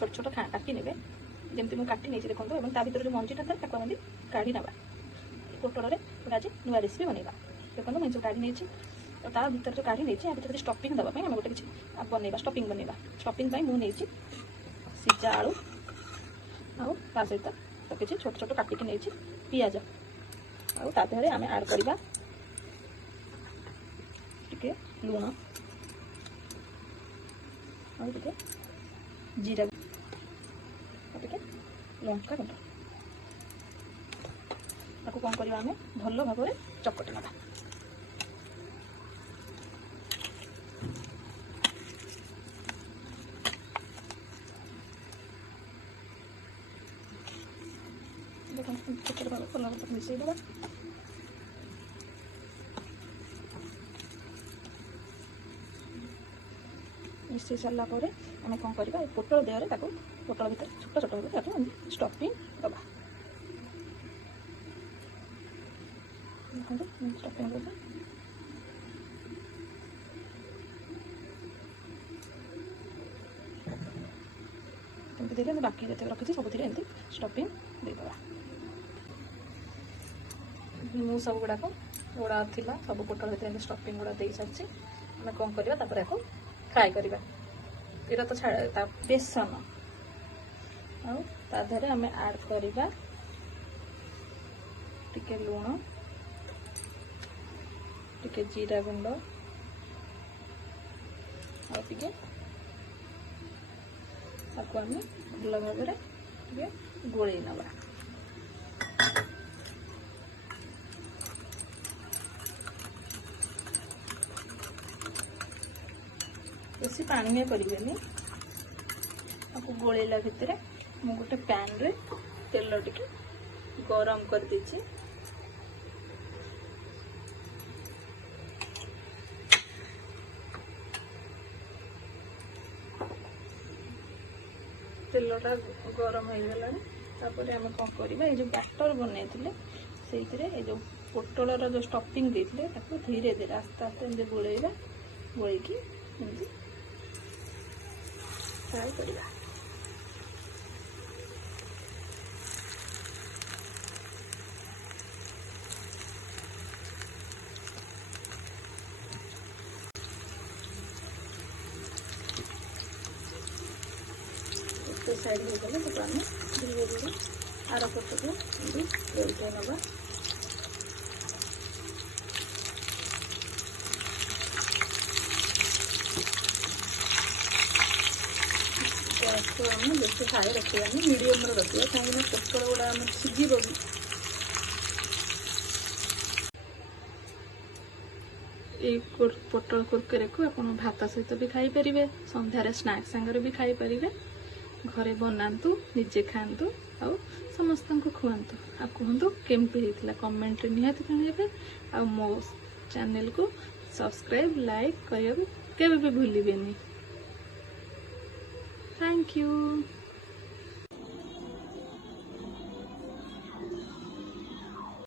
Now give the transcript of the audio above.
छोट छोट काटी ने जमी मुझे काटी नहीं देखो और ता भर जो मंजीटा था आम काढ़ी ना पोटल आज नुआ रेसिपी बनवा देखो मुझे सब काढ़ी नहीं तो ता भर जो काढ़ी नहीं भर स्टफिंग देवाई आम गोटे किसी बनवा स्टफिंग बनवा स्टफिंग मुझे सीजा आलू आ सहित तो किसी छोट छोट काटिकी नहीं पियाज आर आम आड करवा टिके लुण टिके जीरा टिके लंका गुंड ताको कौन करवा आम भल भाव में चकटी ना मिसई देवा मिसई सारा आम कौन करवा पोटल देहरे पोटल भर छोट छोट भाव स्टफिंग दबा स्टफिंग देवा धीरे बाकी जिते रखी सब एमती स्टफिंग देदेवा मु सब गुड़ाक गुड़ा था सब पोटल भर स्टफिंग गुड़ा दे सारी आम कौन करवा फ्राए करवा ये तो छाड़ बेसन आधे आम आड करवा टिके लुण टिके जीरा गुंड और टिके आम भल भाव में गोल नवा बेसी पानी में करें आपको गोलेला भितर मु गोटे पैन रे तेल टिके गरम कर दीजिए तेलटा गरम हो गला आम कौन करवा ये जो बैटर बनई से जो पोटलर जो स्टफिंग देते धीरे धीरे आस्ते आस्ते एमती गोलेवा गोलैकी एमती फ्राए करवा साइड हो गले तो आम धीरे धीरे आर पट को जोड़े नवा गैस को आम बेस हाई रखा मीडियम रखा कहीं पोटल गुड़ा आम सीझ पोटल कुरकुरे को आप भात सहित भी खाई पारे संध्यारे स्नैक्स सांगे भी खाई पारे घरे बनातु निजे खातु आ समस्त को खुआतु आ कहतु केमती होता कमेंट निहाती जनइबे आ मो चैनल को सब्सक्राइब लाइक करने के भी भूलिए। Thank you.